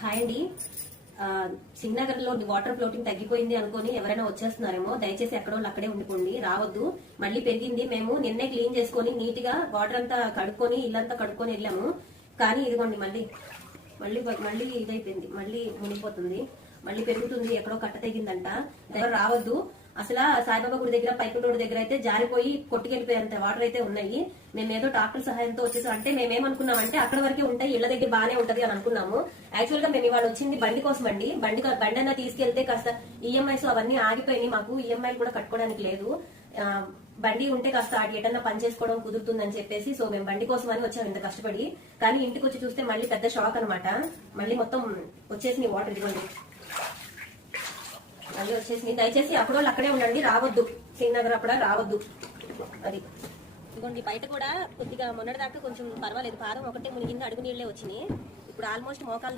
Hi అండి. సింగనగర్ లో water floating తగ్గిపోయింది అనుకుని ఎవరైనా వచ్చేస్తున్నారేమో, దయచేసి ఎక్కడో అక్కడే ఉండిపోండి, రావద్దు. మళ్ళీ పెరిగింది. మేము నిన్నే క్లీన్ చేసుకుని నీట్ గా వాటర్ అంతా కడుక్కొని ఇల్లంతా కడుక్కొని వెళ్ళాము. కానీ ఇదిగోండి మళ్ళీ మళ్ళీ మళ్ళీ ఇదైపోయింది, మళ్ళీ మునిగిపోతుంది, మళ్ళీ పెరుగుతుంది. ఎక్కడో కట్ట తెగిందంట. ఎవరు రావద్దు. అసలు సాయిబాబా గుడి దగ్గర పైపు రోడ్డు దగ్గర అయితే జారిపోయి కొట్టుకెళ్ళిపోయేంత వాటర్ అయితే ఉన్నాయి. మేమేదో ట్రాక్టర్ సహాయంతో వచ్చేసాం. అంటే మేమేమనుకున్నామంటే అక్కడ వరకే ఉంటాయి, ఇళ్ల దగ్గర బానే ఉంటది అని అనుకున్నాము. యాక్చువల్ గా మేము ఇవాళ వచ్చింది బండి కోసం అండి. బండి అన్నా తీసుకెళ్తే కాస్త ఈఎంఐస్ అవన్నీ ఆగిపోయినాయి. మాకు ఈఎంఐలు కూడా కట్టుకోవడానికి లేదు. బండి ఉంటే కాస్త ఎటన్నా పని చేసుకోవడం కుదురుతుందని చెప్పేసి సో మేము బండి కోసం అని వచ్చాము ఇంత కష్టపడి. కానీ ఇంటికి వచ్చి చూస్తే మళ్ళీ పెద్ద షాక్ అనమాట. మళ్ళీ మొత్తం వచ్చేసి వాటర్ ఇదిగోండి, మళ్ళీ వచ్చేసి. దయచేసి అప్పుడు అక్కడే ఉండండి, రావద్దు. సింగనగర్ అప్పుడు రావద్దు. అది ఇదిగోండి బయట కూడా కొద్దిగా మొన్నటి దాకా కొంచెం పర్వాలేదు, పాదం ఒకటే మునిగింది, అడుగు నీళ్లే వచ్చినాయి. ఇప్పుడు ఆల్మోస్ట్ మోకాల దాకా